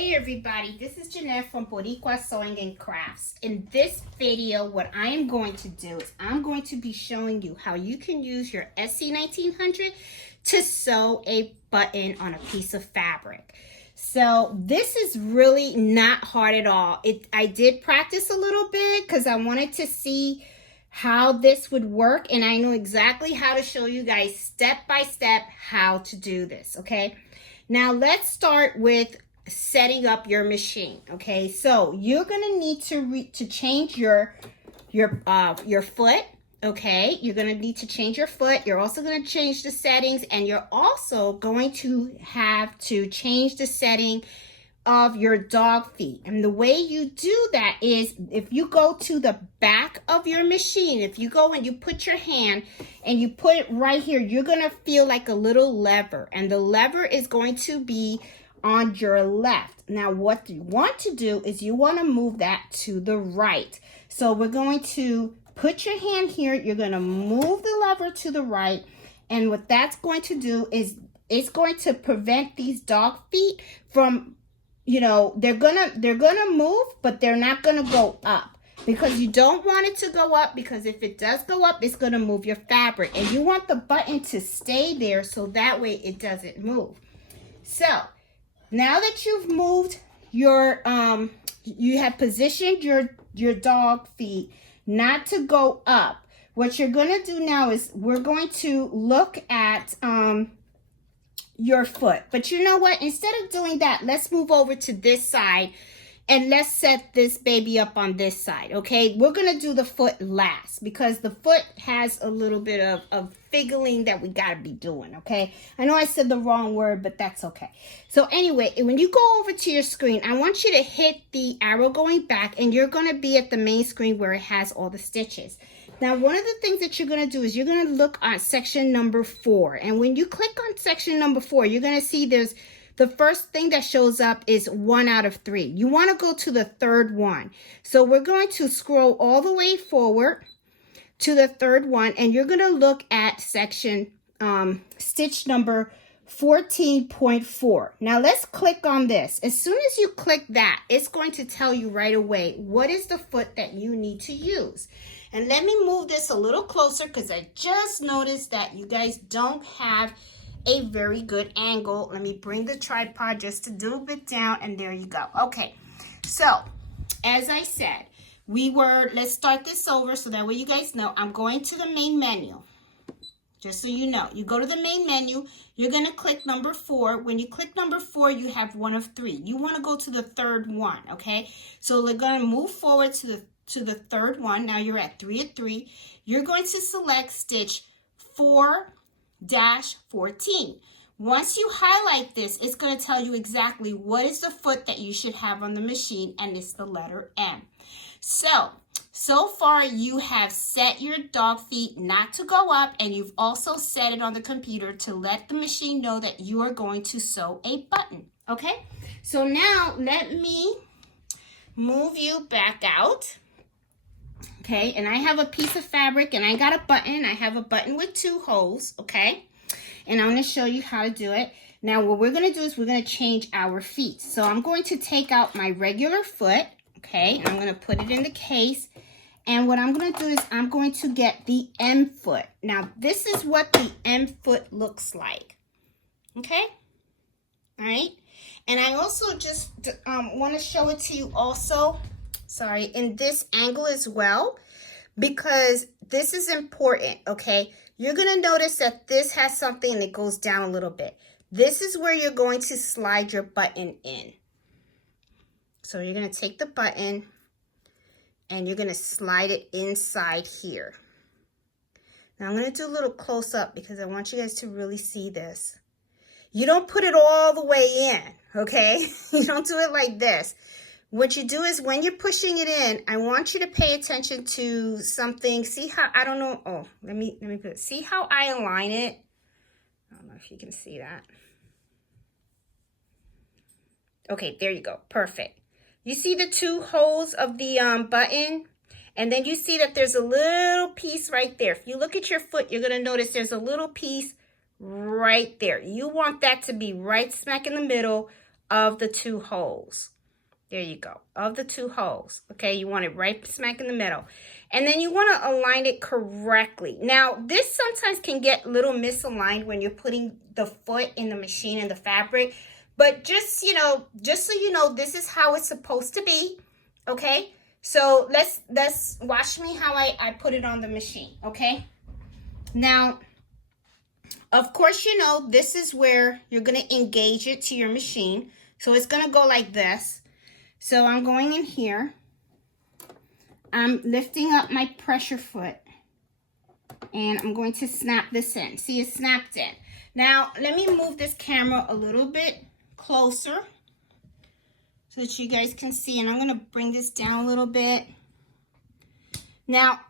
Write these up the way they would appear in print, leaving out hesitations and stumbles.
Hey everybody, this is Jeanette from Boricua Sewing and Crafts. In this video, what I am going to do is I'm going to be showing you how you can use your SE1900 to sew a button on a piece of fabric. So this is really not hard at all. I did practice a little bit because I wanted to see how this would work, and I know exactly how to show you guys step by step how to do this, okay? Now let's start with setting up your machine. Okay, so you're gonna need to change your foot. Okay, you're gonna need to change your foot. You're also gonna change the settings, and you're also going to have to change the setting of your dog feet. And the way you do that is if you go to the back of your machine, if you go and you put your hand and you put it right here, you're gonna feel like a little lever, and the lever is going to be on your left. Now what you want to do is you want to move that to the right. So we're going to put your hand here, you're going to move the lever to the right, and what that's going to do is it's going to prevent these dog feet from, you know, they're gonna move, but they're not gonna go up, because you don't want it to go up, because if it does go up, it's gonna move your fabric, and you want the button to stay there so that way it doesn't move. So now that you've moved your, you have positioned your dog feet not to go up, what you're going to do now is we're going to look at your foot. But you know what? Instead of doing that, let's move over to this side and let's set this baby up on this side, okay? We're going to do the foot last because the foot has a little bit of figgling that we got to be doing, okay? I know I said the wrong word, but that's okay. So anyway, when you go over to your screen, I want you to hit the arrow going back, and you're going to be at the main screen where it has all the stitches. Now, one of the things that you're going to do is you're going to look at section number 4. And when you click on section number 4, you're going to see there's the first thing that shows up is 1 out of 3. You want to go to the third one. So we're going to scroll all the way forward to the third one, and you're going to look at section stitch number 14.4. Now let's click on this. As soon as you click that, it's going to tell you right away what is the foot that you need to use. And let me move this a little closer because I just noticed that you guys don't have a very good angle. Let me bring the tripod just a little bit down, and there you go. Okay, so as I said, let's start this over so that way you guys know. I'm going to the main menu. Just so you know, you go to the main menu, you're going to click number 4. When you click number 4, you have 1 of 3. You want to go to the third one, okay? So we're going to move forward to the third one. Now you're at 3 of 3. You're going to select stitch 4-14. Once you highlight this, it's going to tell you exactly what is the foot that you should have on the machine, and it's the letter M. So far you have set your dog feet not to go up, and you've also set it on the computer to let the machine know that you are going to sew a button, okay? So now let me move you back out. Okay, and I have a piece of fabric, and I got a button. I have a button with 2 holes, okay? And I'm going to show you how to do it. Now, what we're going to do is we're going to change our feet. So I'm going to take out my regular foot, okay? I'm going to put it in the case. And what I'm going to do is I'm going to get the M foot. Now, this is what the M foot looks like, okay? All right? And I also just want to show it to you also, sorry, in this angle as well, because this is important, okay? You're going to notice that this has something that goes down a little bit. This is where you're going to slide your button in. So you're going to take the button and you're going to slide it inside here. Now I'm going to do a little close up because I want you guys to really see this. You don't put it all the way in, okay? You don't do it like this. What you do is when you're pushing it in, I want you to pay attention to something. See how, I don't know, oh, let me put it. See how I align it? I don't know if you can see that. Okay, there you go, perfect. You see the 2 holes of the button? And then you see that there's a little piece right there. If you look at your foot, you're gonna notice there's a little piece right there. You want that to be right smack in the middle of the two holes. There you go, of the two holes. Okay, you want it right smack in the middle. And then you want to align it correctly. Now, this sometimes can get a little misaligned when you're putting the foot in the machine and the fabric. But just, you know, just so you know, this is how it's supposed to be. Okay, so let's watch me how I put it on the machine. Okay, now, of course, you know, this is where you're going to engage it to your machine. So it's going to go like this. So I'm going in here. I'm lifting up my pressure foot. And I'm going to snap this in. See, it's snapped in. Now, let me move this camera a little bit closer so that you guys can see. And I'm going to bring this down a little bit. Now,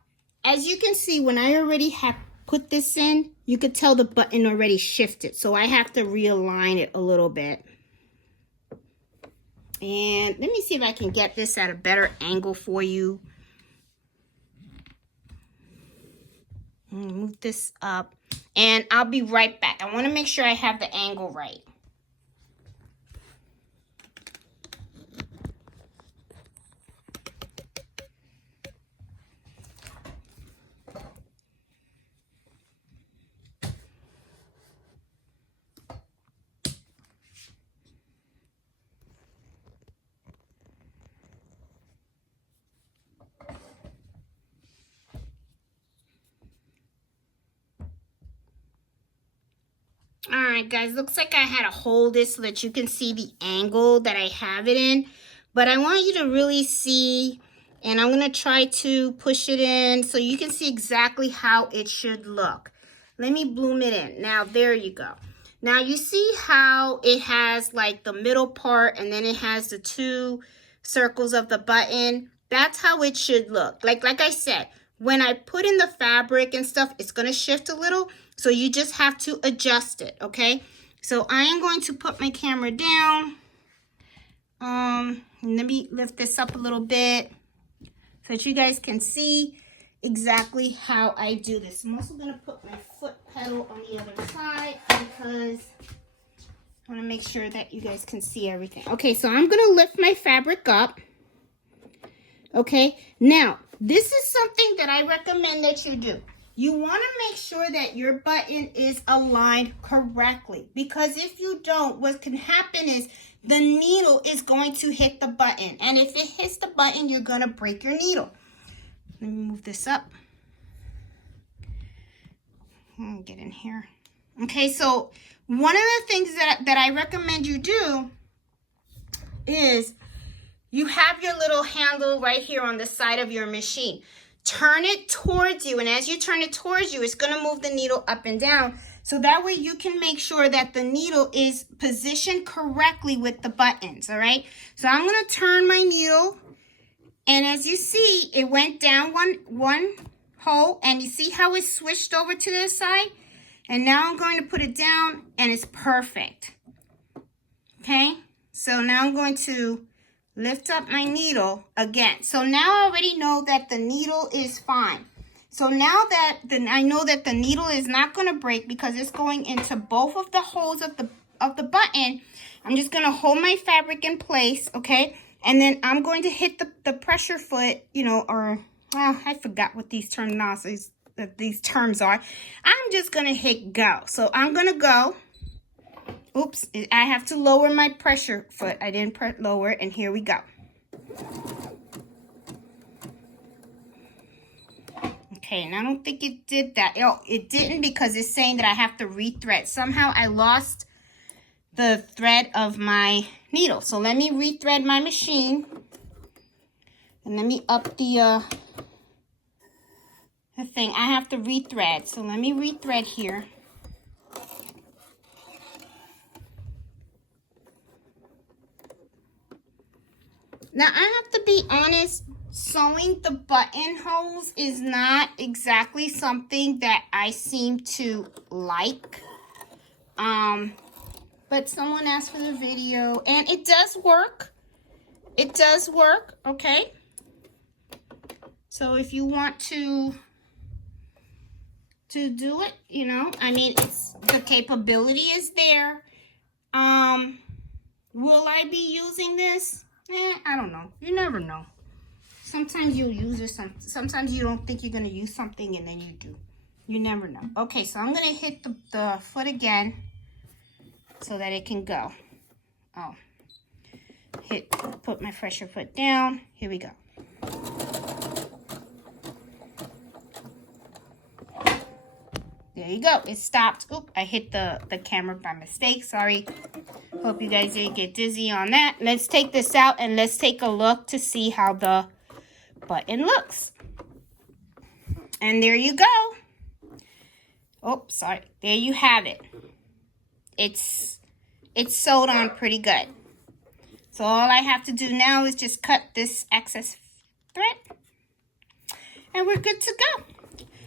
as you can see, when I already have put this in, you could tell the button already shifted. So I have to realign it a little bit. And let me see if I can get this at a better angle for you. Move this up. And I'll be right back. I want to make sure I have the angle right. All right, guys, looks like I had to hold this so that you can see the angle that I have it in. But I want you to really see, and I'm going to try to push it in so you can see exactly how it should look. Let me bloom it in. Now, there you go. Now, you see how it has like the middle part and then it has the two circles of the button? That's how it should look. Like I said, when I put in the fabric and stuff, it's going to shift a little. So you just have to adjust it, okay? So I am going to put my camera down. Let me lift this up a little bit so that you guys can see exactly how I do this. I'm also going to put my foot pedal on the other side because I want to make sure that you guys can see everything. Okay, so I'm going to lift my fabric up. Okay, now this is something that I recommend that you do. You want to make sure that your button is aligned correctly, because if you don't, what can happen is the needle is going to hit the button. And if it hits the button, you're going to break your needle. Let me move this up. Get in here. Okay, so one of the things that I recommend you do is you have your little handle right here on the side of your machine. Turn it towards you, and as you turn it towards you, it's going to move the needle up and down. So that way you can make sure that the needle is positioned correctly with the buttons, all right? So I'm going to turn my needle, and as you see, it went down one hole, and you see how it switched over to the side? And now I'm going to put it down, and it's perfect. Okay? So now I'm going to lift up my needle again. So now I already know that the needle is fine. So now that I know that the needle is not going to break because it's going into both of the holes of the button, I'm just going to hold my fabric in place, okay? And then I'm going to hit the pressure foot, you know, or I forgot what these terms are. I'm just going to hit go. So I'm going to go. Oops, I have to lower my pressure foot. I didn't lower, and here we go. Okay, and I don't think it did that. Oh, it didn't because it's saying that I have to rethread. Somehow I lost the thread of my needle. So let me rethread my machine. And let me up the thing. I have to rethread. So let me rethread here. Now, I have to be honest, sewing the buttonholes is not exactly something that I seem to like. But someone asked for the video, and it does work. It does work, okay? So if you want to do it, you know, I mean, the capability is there. Will I be using this? I don't know. You never know. Sometimes you'll use it, sometimes you don't think you're going to use something and then you do. You never know. Okay, so I'm going to hit the foot again so that it can go. Oh. Put my pressure foot down. Here we go. There you go. It stopped. Oop, I hit the camera by mistake. Sorry. Hope you guys didn't get dizzy on that. Let's take this out and let's take a look to see how the button looks. And there you go. Oh, sorry. There you have it. It's sewed on pretty good. So all I have to do now is just cut this excess thread. And we're good to go.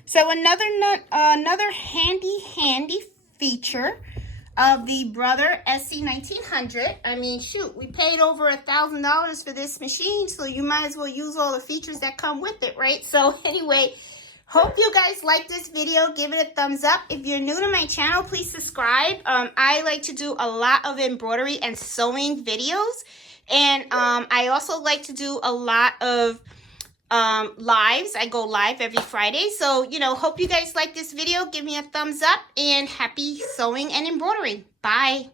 So another handy feature of the Brother SE1900. I mean, shoot, we paid over $1,000 for this machine, so you might as well use all the features that come with it, right? So anyway, hope you guys like this video. Give it a thumbs up. If you're new to my channel, please subscribe. I like to do a lot of embroidery and sewing videos, and I also like to do a lot of lives. I go live every Friday. So, hope you guys like this video. Give me a thumbs up and happy sewing and embroidering. Bye.